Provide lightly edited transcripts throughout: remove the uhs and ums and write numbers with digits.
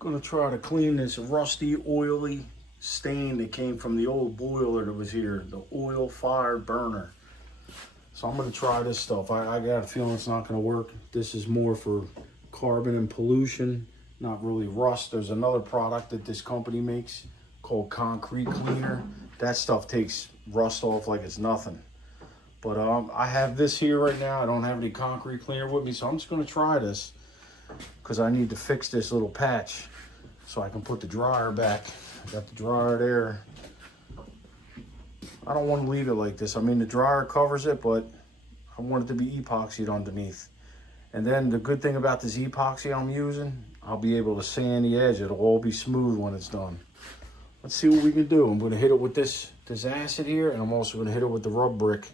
Gonna try to clean this rusty, oily stain that came from the old boiler that was here, the oil fired burner. So I'm gonna try this stuff. I got a feeling it's not gonna work. This is more for carbon and pollution, not really rust. There's another product that this company makes called concrete cleaner. That stuff takes rust off like it's nothing. But I have this here right now. I don't have any concrete cleaner with me, so I'm just gonna try this because I need to fix this little patch so I can put the dryer back. I got the dryer there. I don't want to leave it like this. I mean, the dryer covers it, but I want it to be epoxied underneath. And then the good thing about this epoxy I'm using, I'll be able to sand the edge. It'll all be smooth when it's done. Let's see what we can do. I'm going to hit it with this acid here, and I'm also going to hit it with the rub brick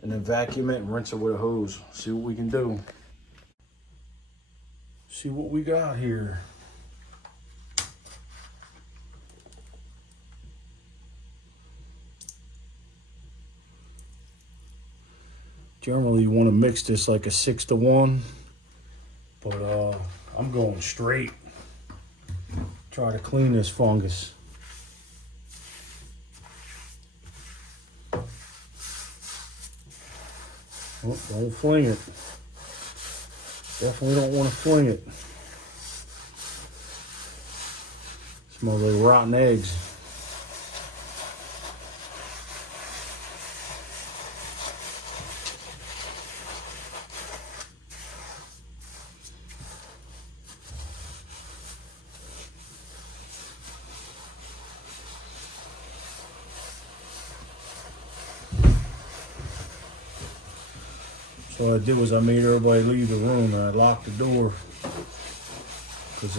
and then vacuum it and rinse it with a hose. See what we can do. See what we got here. Generally you want to mix this like a 6-to-1, but I'm going straight. Try to clean this fungus. Oh, don't fling it. Definitely don't want to fling it. Smells like rotten eggs. So what I did was I made everybody leave the room and I locked the door because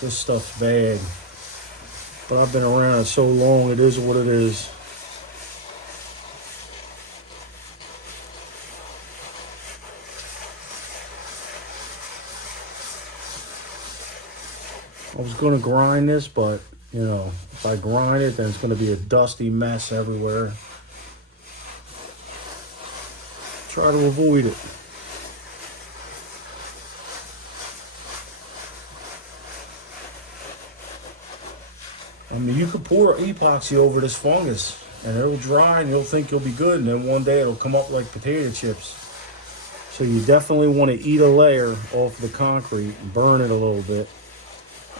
this stuff's bad. But I've been around it so long, it is what it is. I was gonna grind this, but you know, if I grind it, then it's gonna be a dusty mess everywhere. Try to avoid it. I mean, you could pour epoxy over this fungus and it'll dry and you'll think you'll be good, and then one day it'll come up like potato chips. So you definitely want to eat a layer off the concrete and burn it a little bit.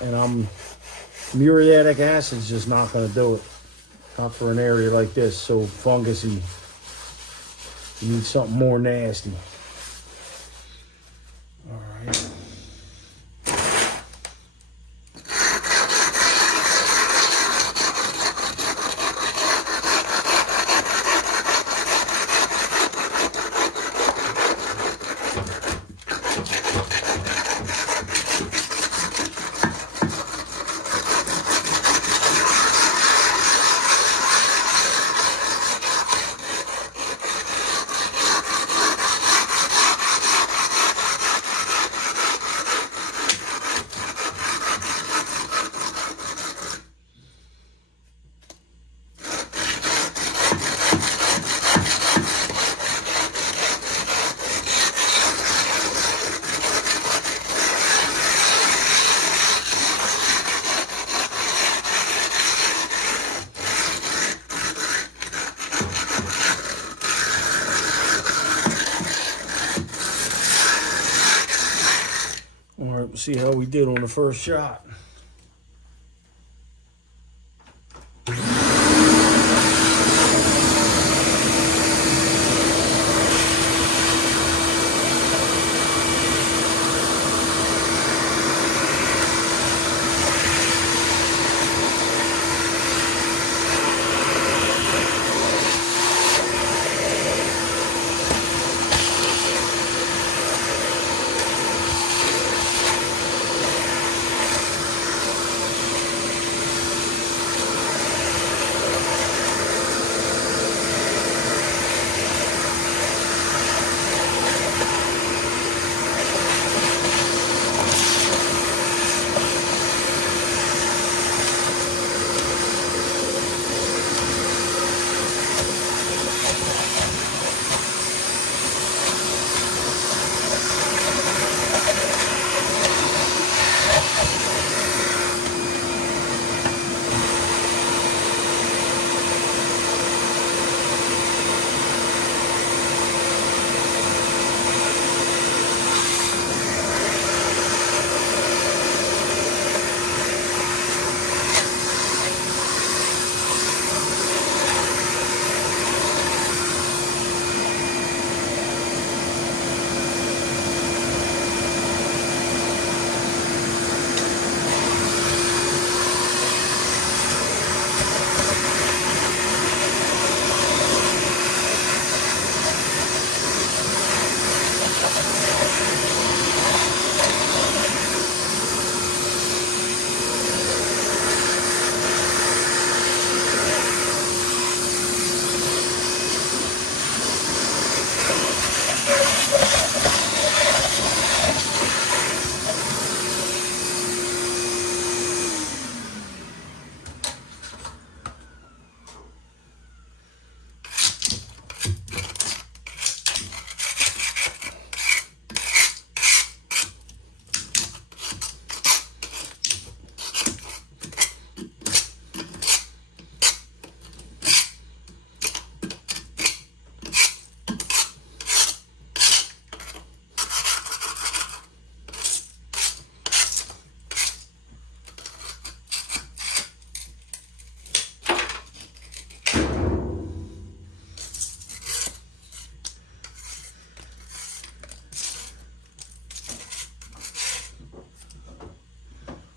And muriatic acid's just not going to do it. Not for an area like this, so fungusy. You need something more nasty. All right. All right, we'll see how we did on the first shot.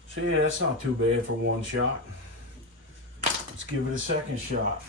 So yeah, that's not too bad for one shot. Let's give it a second shot.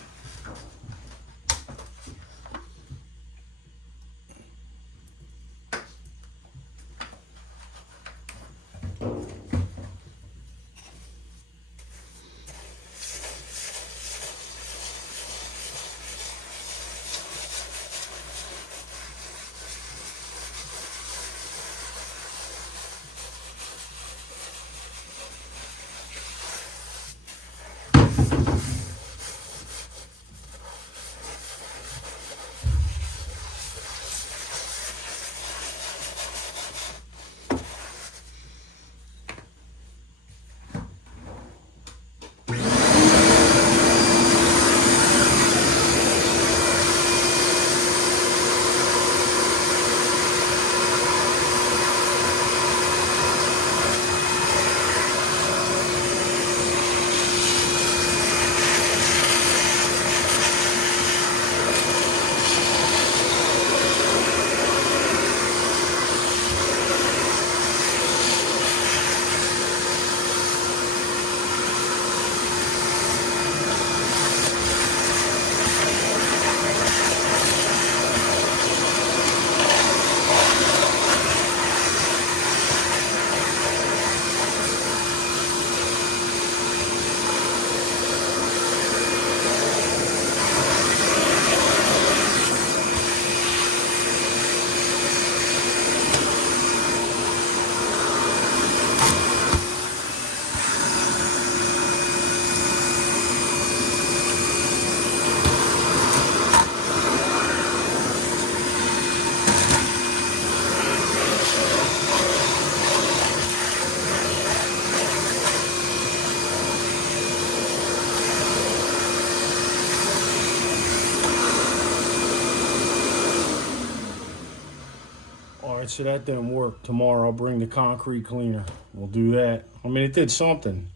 All right, so that didn't work. Tomorrow I'll bring the concrete cleaner. We'll do that. I mean, it did something,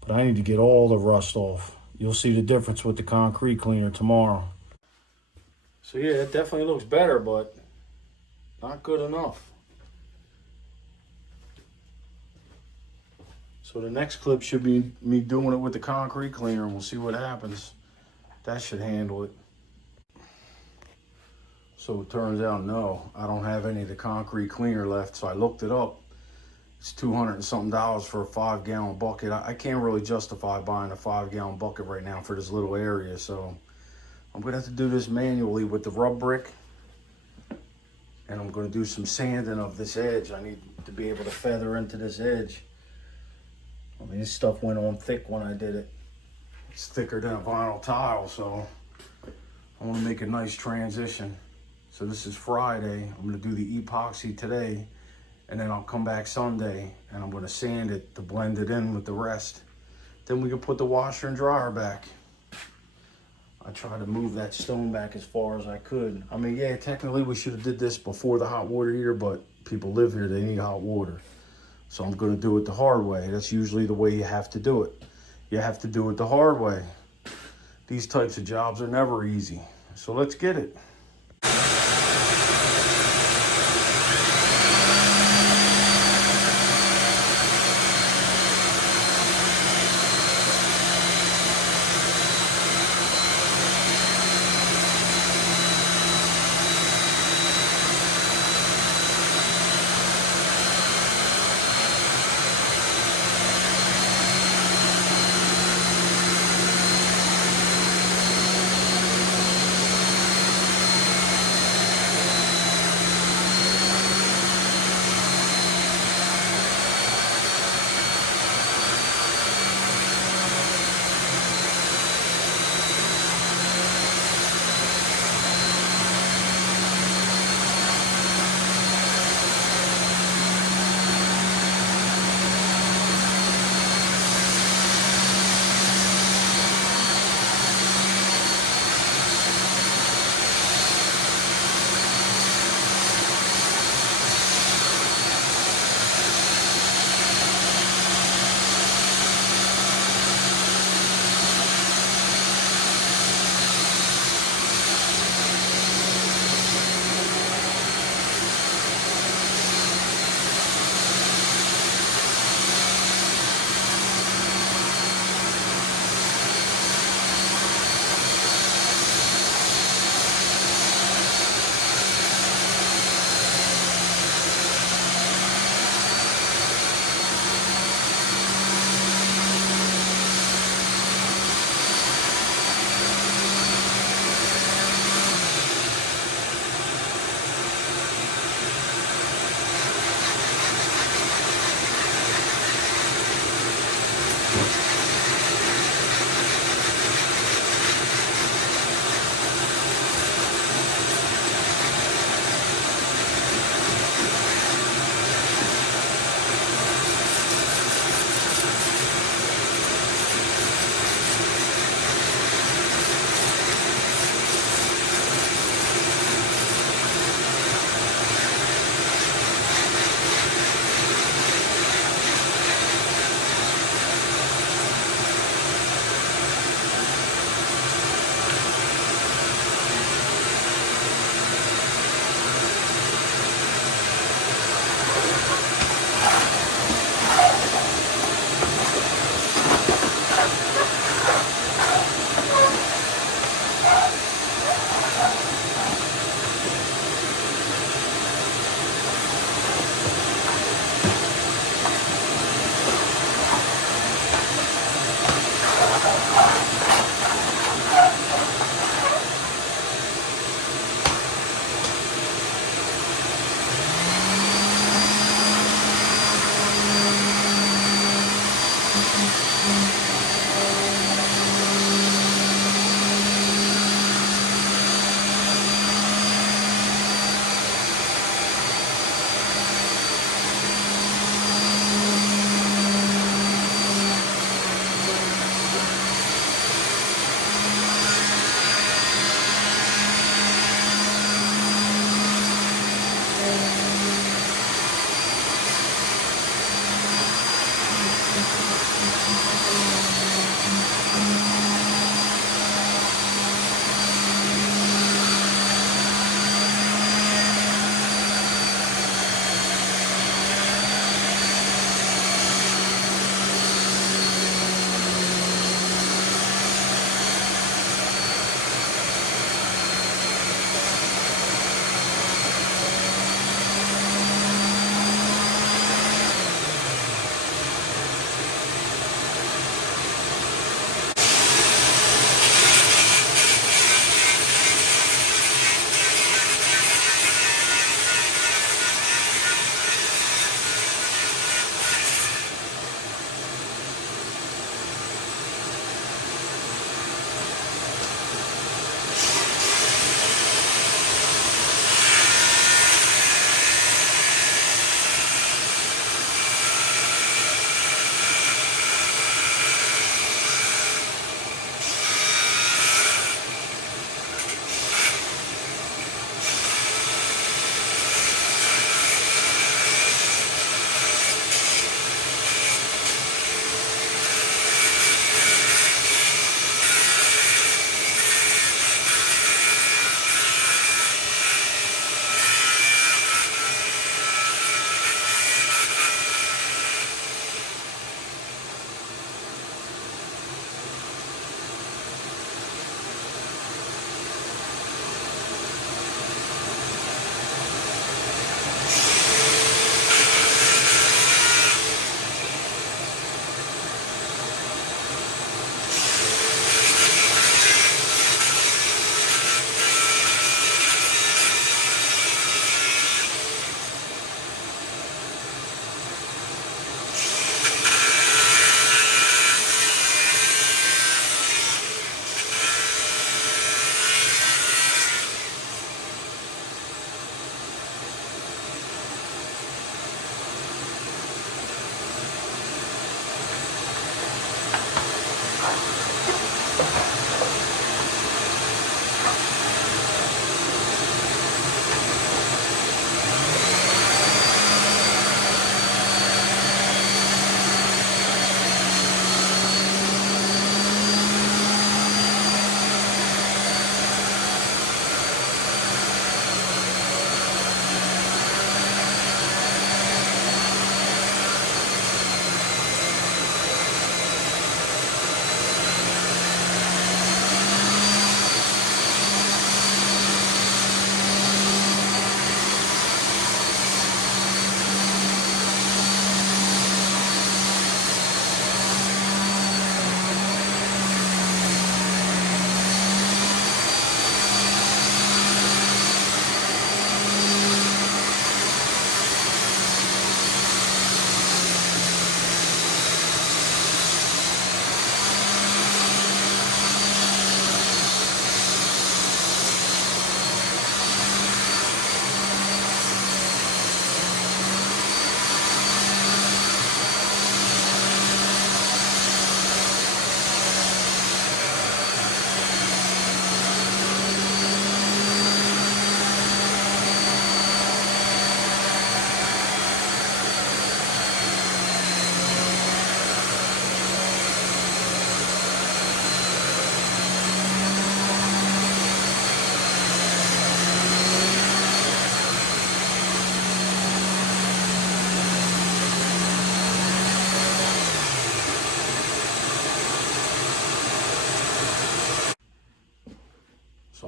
but I need to get all the rust off. You'll see the difference with the concrete cleaner tomorrow. So yeah, it definitely looks better, but not good enough. So the next clip should be me doing it with the concrete cleaner, and we'll see what happens. That should handle it. So it turns out, no, I don't have any of the concrete cleaner left. So I looked it up. It's $200 and something for a 5-gallon bucket. I can't really justify buying a 5-gallon bucket right now for this little area. So I'm gonna have to do this manually with the rub brick. And I'm gonna do some sanding of this edge. I need to be able to feather into this edge. I mean, this stuff went on thick when I did it. It's thicker than a vinyl tile, so I wanna make a nice transition. So this is Friday. I'm gonna do the epoxy today, and then I'll come back Sunday and I'm gonna sand it to blend it in with the rest. Then we can put the washer and dryer back. I tried to move that stone back as far as I could. I mean, yeah, technically we should have did this before the hot water heater, but people live here, they need hot water. So I'm gonna do it the hard way. That's usually the way you have to do it. You have to do it the hard way. These types of jobs are never easy. So let's get it.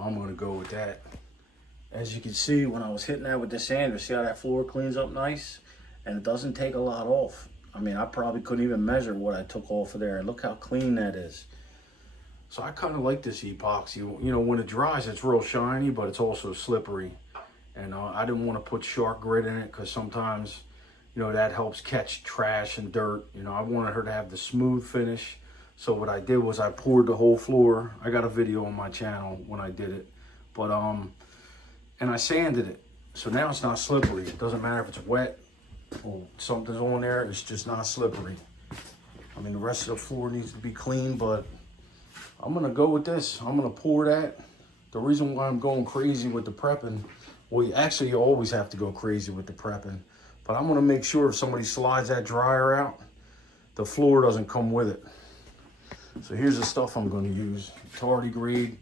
So I'm gonna go with that. As you can see, when I was hitting that with the sander, see how that floor cleans up nice? And it doesn't take a lot off. I mean, I probably couldn't even measure what I took off of there. Look how clean that is. So I kind of like this epoxy. You know, when it dries, it's real shiny, but it's also slippery. And I didn't want to put shark grit in it because sometimes, you know, that helps catch trash and dirt. You know, I wanted her to have the smooth finish. So what I did was I poured the whole floor. I got a video on my channel when I did it. But, and I sanded it. So now it's not slippery. It doesn't matter if it's wet or something's on there, it's just not slippery. I mean, the rest of the floor needs to be clean, but I'm gonna go with this. I'm gonna pour that. The reason why I'm going crazy with the prepping, well, you always have to go crazy with the prepping, but I'm gonna make sure if somebody slides that dryer out, the floor doesn't come with it. So here's the stuff I'm gonna use. Tardigrade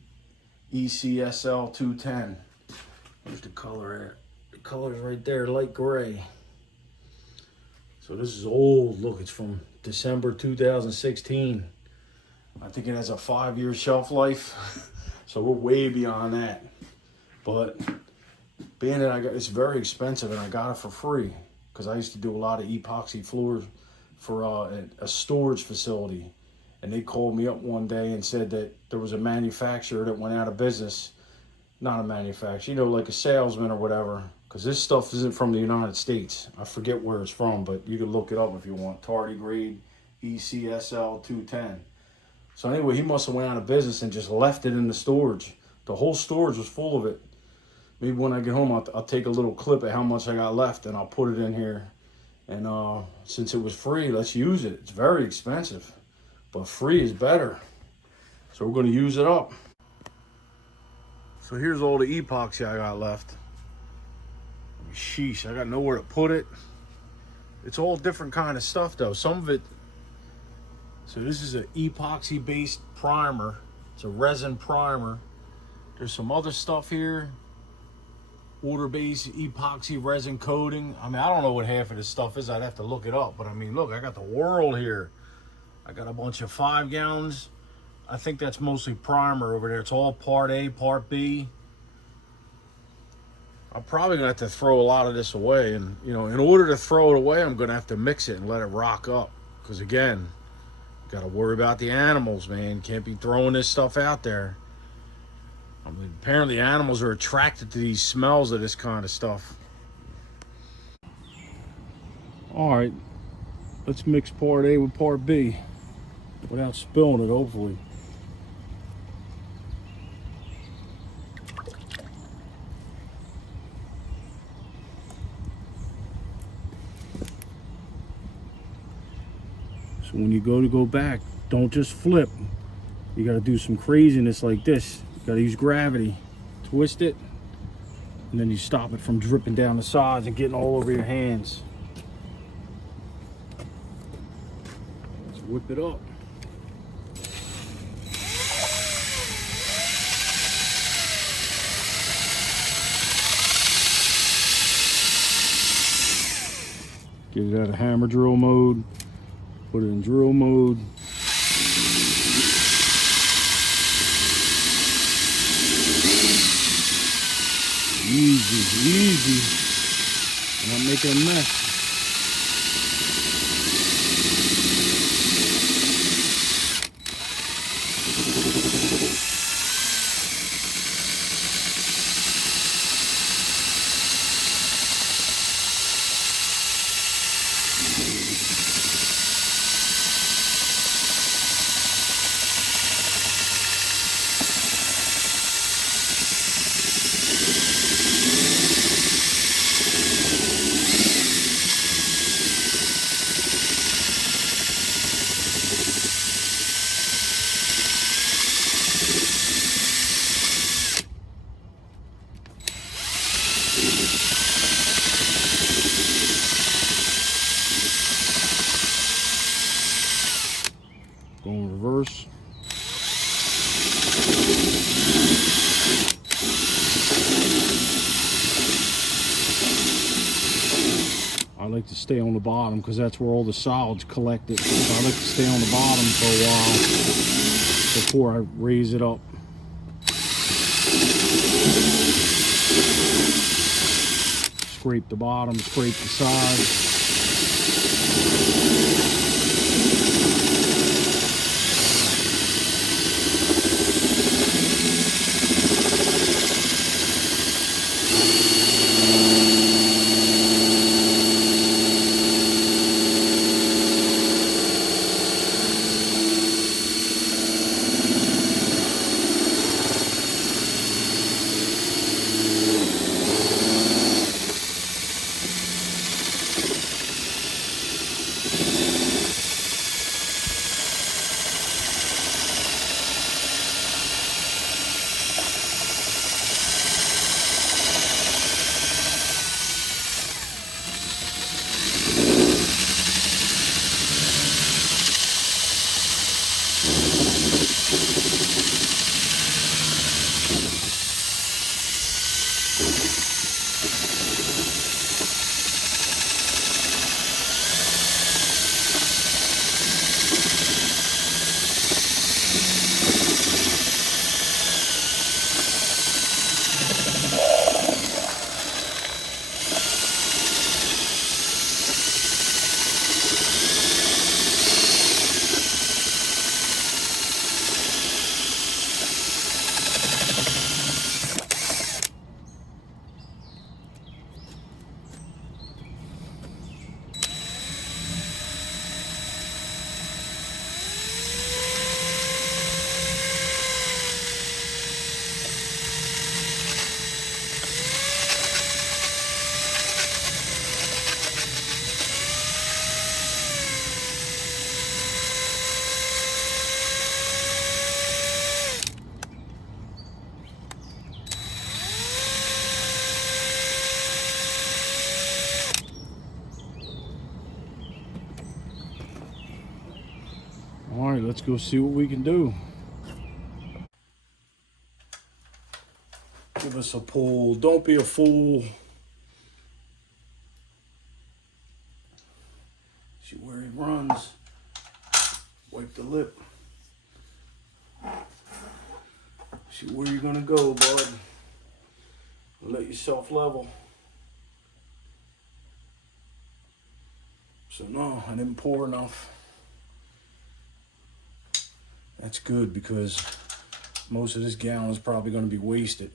ECSL 210. Where's the color at? The color's right there, light gray. So this is old. Look, it's from December 2016. I think it has a 5-year shelf life. So we're way beyond that. But being that it's very expensive and I got it for free because I used to do a lot of epoxy floors for a storage facility. And they called me up one day and said that there was a manufacturer that went out of business. Not a manufacturer, you know, like a salesman or whatever. Because this stuff isn't from the United States. I forget where it's from, but you can look it up if you want. Tardigrade ECSL 210. So anyway, he must have went out of business and just left it in the storage. The whole storage was full of it. Maybe when I get home, I'll take a little clip of how much I got left and I'll put it in here. And since it was free, let's use it. It's very expensive, but free is better. So we're gonna use it up. So here's all the epoxy I got left. Sheesh, I got nowhere to put it. It's all different kind of stuff though. Some of it, so this is an epoxy based primer. It's a resin primer. There's some other stuff here. Water based epoxy resin coating. I mean, I don't know what half of this stuff is. I'd have to look it up. But I mean, look, I got the world here. I got a bunch of 5 gallons. I think that's mostly primer over there. It's all part A, part B. I'm probably gonna have to throw a lot of this away, and you know, in order to throw it away, I'm gonna have to mix it and let it rock up. Because again, you gotta worry about the animals, man. Can't be throwing this stuff out there. I mean, apparently animals are attracted to these smells of this kind of stuff. All right, let's mix part A with part B without spilling it, hopefully. So when you go back, don't just flip. You got to do some craziness like this. You got to use gravity. Twist it, and then you stop it from dripping down the sides and getting all over your hands. Let's whip it up. Get it out of hammer drill mode. Put it in drill mode. Easy, easy. I'm not making a mess. Going reverse. I like to stay on the bottom because that's where all the solids collected. So I like to stay on the bottom for a while before I raise it up. scrape the bottom, scrape the sides. All right, let's go see what we can do. Give us a pull. Don't be a fool. See where he runs. Wipe the lip. See where you're gonna go, bud. Let yourself level. So no, I didn't pour enough. That's good because most of this gallon is probably going to be wasted.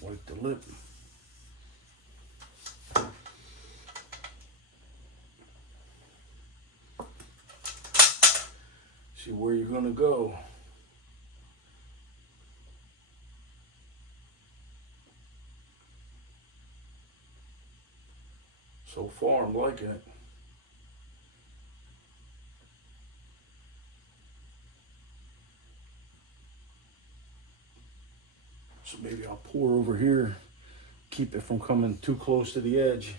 Wipe the lip. See where you're going to go. So far, I'm liking it. So maybe I'll pour over here, keep it from coming too close to the edge.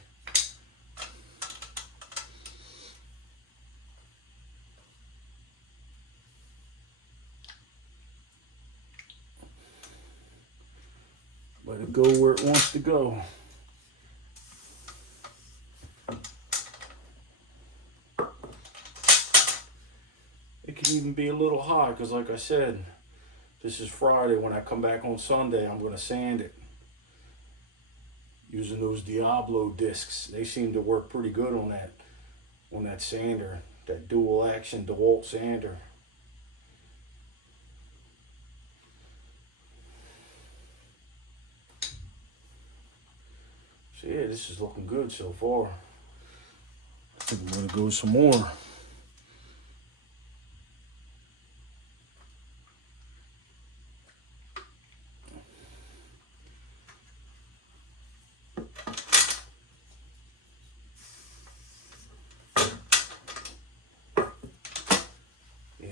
Let it go where it wants to go. It can even be a little high because like I said, this is Friday. When I come back on Sunday, I'm going to sand it. Using those Diablo discs. They seem to work pretty good on that sander. That dual action DeWalt sander. So yeah, this is looking good so far. I think I'm going to go some more.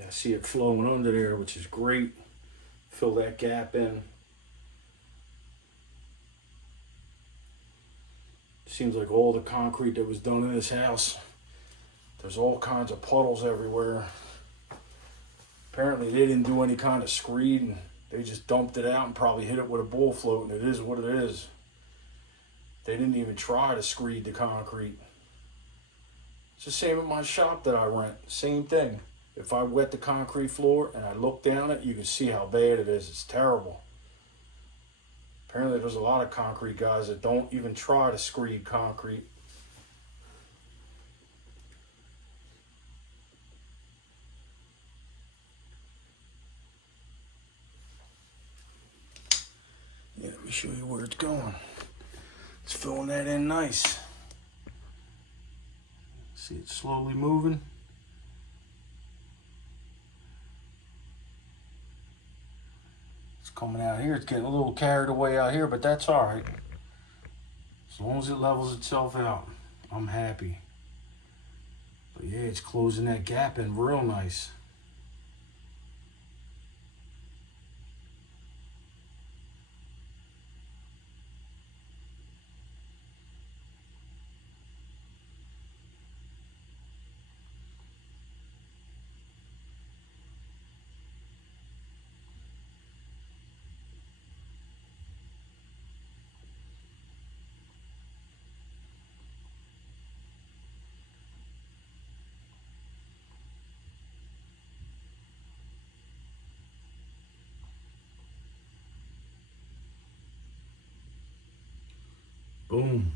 See it flowing under there, which is great. Fill that gap in. Seems like all the concrete that was done in this house, there's all kinds of puddles everywhere. Apparently they didn't do any kind of screed. They just dumped it out and probably hit it with a bull float, and it is what it is. They didn't even try to screed the concrete. It's the same at my shop that I rent. Same thing. If I wet the concrete floor and I look down it, you can see how bad it is. It's terrible. Apparently there's a lot of concrete guys that don't even try to screed concrete. Yeah, let me show you where it's going. It's filling that in nice. See it slowly moving. It's coming out here. It's getting a little carried away out here, but that's all right. As long as it levels itself out, I'm happy. But yeah, it's closing that gap in real nice. Boom.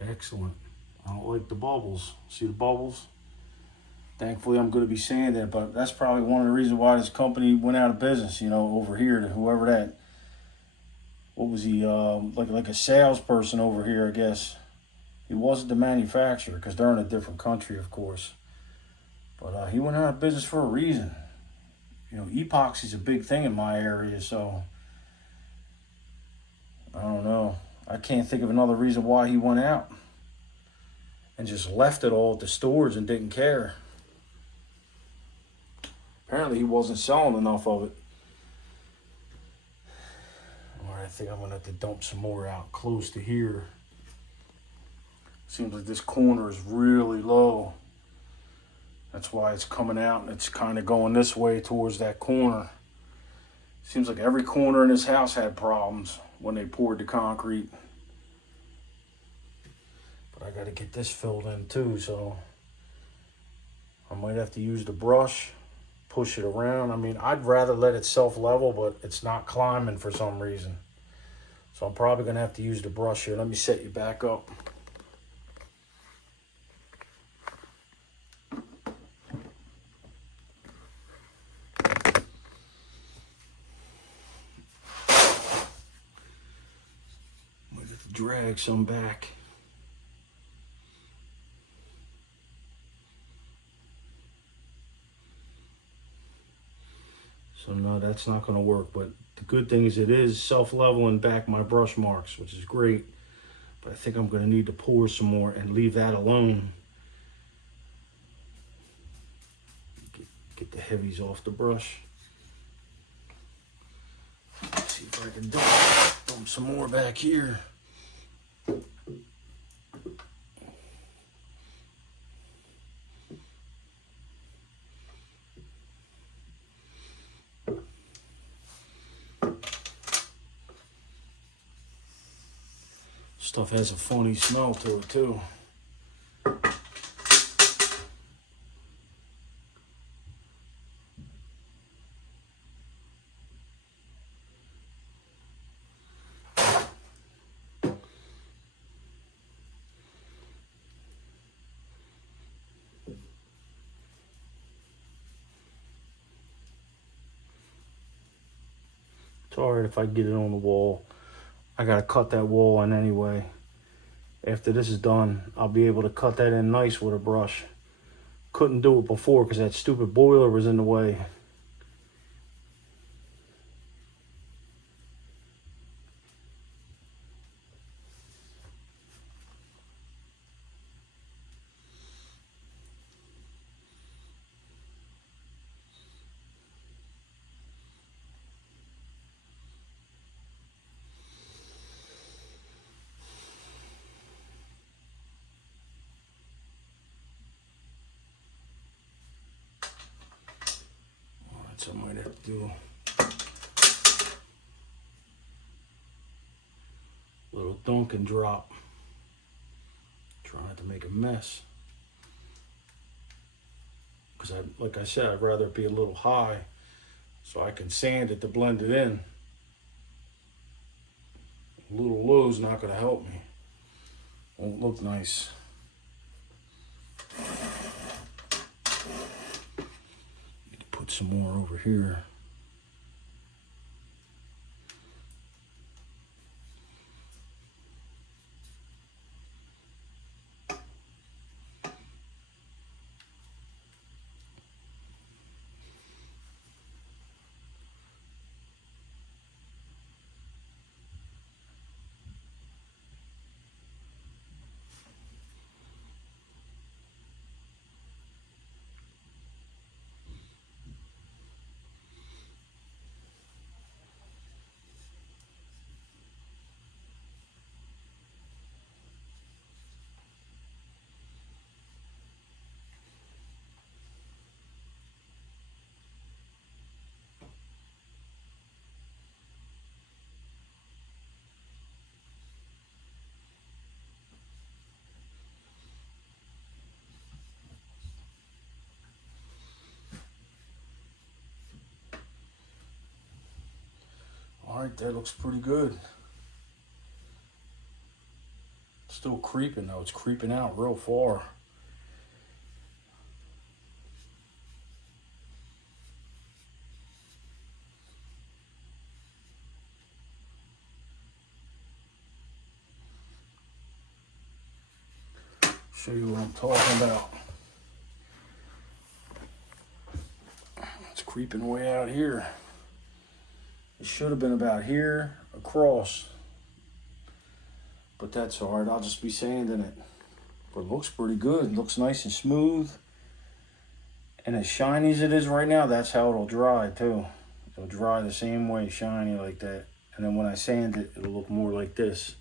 Excellent. I don't like the bubbles. See the bubbles? Thankfully, I'm going to be sanding it, but that's probably one of the reasons why this company went out of business, you know, over here to whoever that, what was he, like a salesperson over here, I guess. He wasn't the manufacturer because they're in a different country, of course. But he went out of business for a reason. You know, epoxy is a big thing in my area, so I don't know. I can't think of another reason why he went out and just left it all at the stores and didn't care. Apparently he wasn't selling enough of it. All right, I think I'm going to have to dump some more out close to here. Seems like this corner is really low. That's why it's coming out and it's kind of going this way towards that corner. Seems like every corner in this house had problems when they poured the concrete. But I got to get this filled in too, so I might have to use the brush, push it around. I mean, I'd rather let it self-level, but it's not climbing for some reason. So I'm probably going to have to use the brush here. Let me set you back up. Drag some back. So no, that's not going to work, but the good thing is it is self-leveling back my brush marks, which is great. But I think I'm going to need to pour some more and leave that alone. Get the heavies off the brush. Let's see if I can dump some more back here. Stuff has a funny smell to it too. It's alright if I get it on the wall. I gotta cut that wall in anyway. After this is done, I'll be able to cut that in nice with a brush. Couldn't do it before because that stupid boiler was in the way. So I might have to do a little dunk and drop. Trying not to make a mess. because like I said, I'd rather it be a little high so I can sand it to blend it in. A little low's not going to help me. Won't look nice. Need to put some more over here. All right, that looks pretty good. Still creeping though, it's creeping out real far. Show you what I'm talking about. It's creeping way out here. It should have been about here across, but that's all right. I'll just be sanding it. But it looks pretty good. It looks nice and smooth. And as shiny as it is right now, that's how it'll dry too. It'll dry the same way, shiny like that. And then when I sand it, it'll look more like this.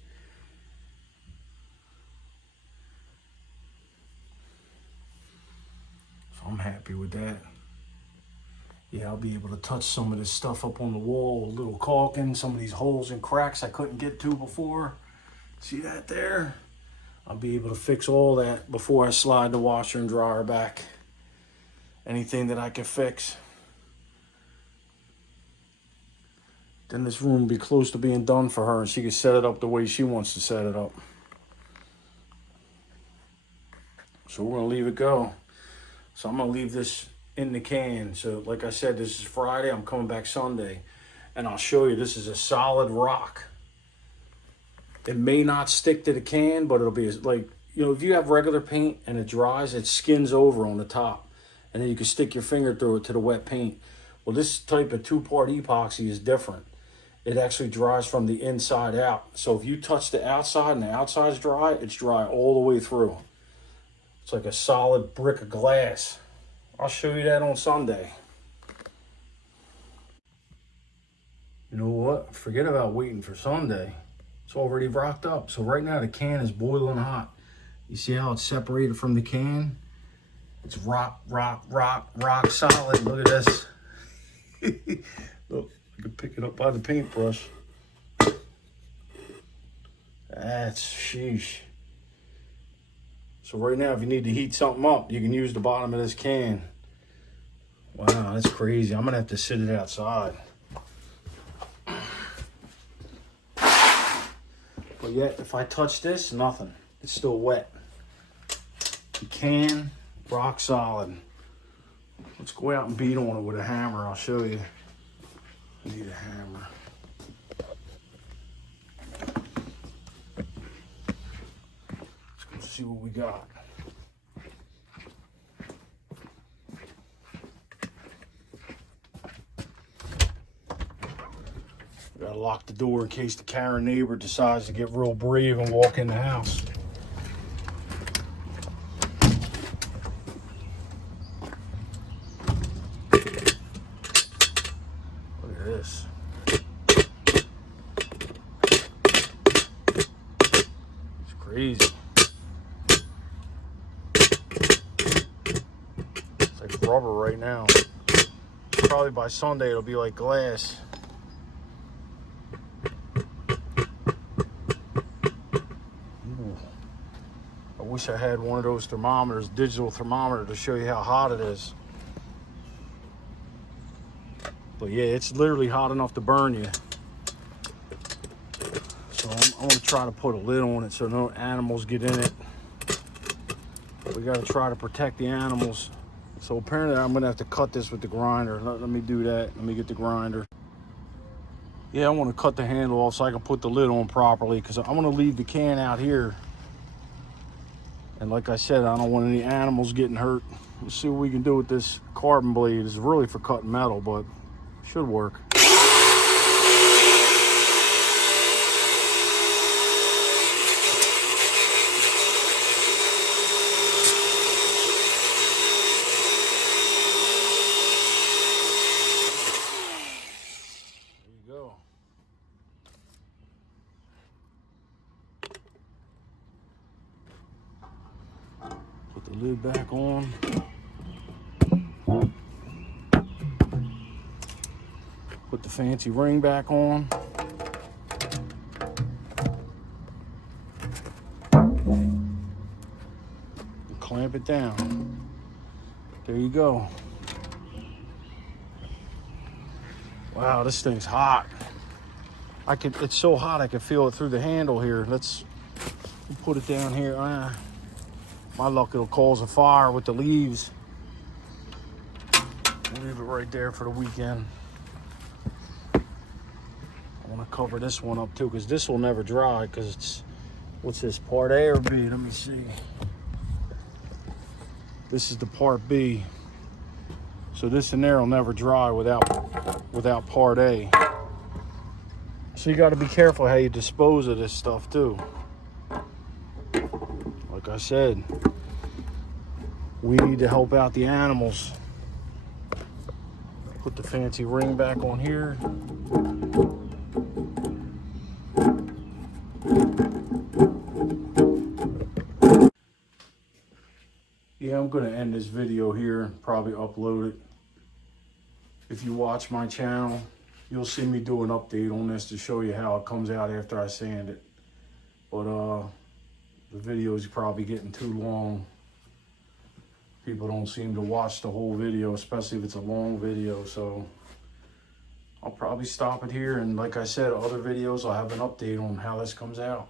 So I'm happy with that. Yeah, I'll be able to touch some of this stuff up on the wall, a little caulking, some of these holes and cracks I couldn't get to before. See that there? I'll be able to fix all that before I slide the washer and dryer back. Anything that I can fix. Then this room will be close to being done for her and she can set it up the way she wants to set it up. So we're gonna leave it go. So I'm gonna leave this in the can. So like I said, this is Friday, I'm coming back Sunday, and I'll show you this is a solid rock. It may not stick to the can, but it'll be like, you know, if you have regular paint and it dries, it skins over on the top, and then you can stick your finger through it to the wet paint. Well, this type of 2-part epoxy is different. It actually dries from the inside out. So if you touch the outside and the outside's dry, it's dry all the way through. It's like a solid brick of glass. I'll show you that on Sunday. You know what? Forget about waiting for Sunday. It's already rocked up. So right now the can is boiling hot. You see how it's separated from the can? It's rock solid. Look at this. Look, you can pick it up by the paintbrush. That's sheesh. So right now, if you need to heat something up, you can use the bottom of this can. Wow, that's crazy. I'm gonna have to sit it outside. But yet, if I touch this, nothing. It's still wet. The can, rock solid. Let's go out and beat on it with a hammer. I'll show you. I need a hammer. Let's see what we got. We gotta lock the door in case the Karen neighbor decides to get real brave and walk in the house. Look at this. It's crazy. It's like rubber right now. Probably by Sunday it'll be like glass. I wish I had one of those thermometers, digital thermometer, to show you how hot it is. But yeah, it's literally hot enough to burn you. So I'm gonna try to put a lid on it so no animals get in it. We gotta try to protect the animals. So apparently I'm gonna have to cut this with the grinder. Let me do that. Let me get the grinder. Yeah, I wanna cut the handle off so I can put the lid on properly, because I'm gonna leave the can out here. And like I said, I don't want any animals getting hurt. Let's see what we can do with this carbon blade. It's really for cutting metal, but should work. Put the lid back on. Put the fancy ring back on. And clamp it down. There you go. Wow, this thing's hot. It's so hot I can feel it through the handle here. Let's put it down here. My luck, it'll cause a fire with the leaves. We'll leave it right there for the weekend. I want to cover this one up too, because this will never dry, because it's, what's this, part A or B? Let me see. This is the part B. So this in there will never dry without part A. So you got to be careful how you dispose of this stuff too. Like I said, we need to help out the animals. Put the fancy ring back on here. Yeah, I'm gonna end this video here and probably upload it. If you watch my channel, you'll see me do an update on this to show you how it comes out after I sand it. But the video is probably getting too long. People don't seem to watch the whole video, especially if it's a long video. So I'll probably stop it here. And like I said, other videos, I'll have an update on how this comes out.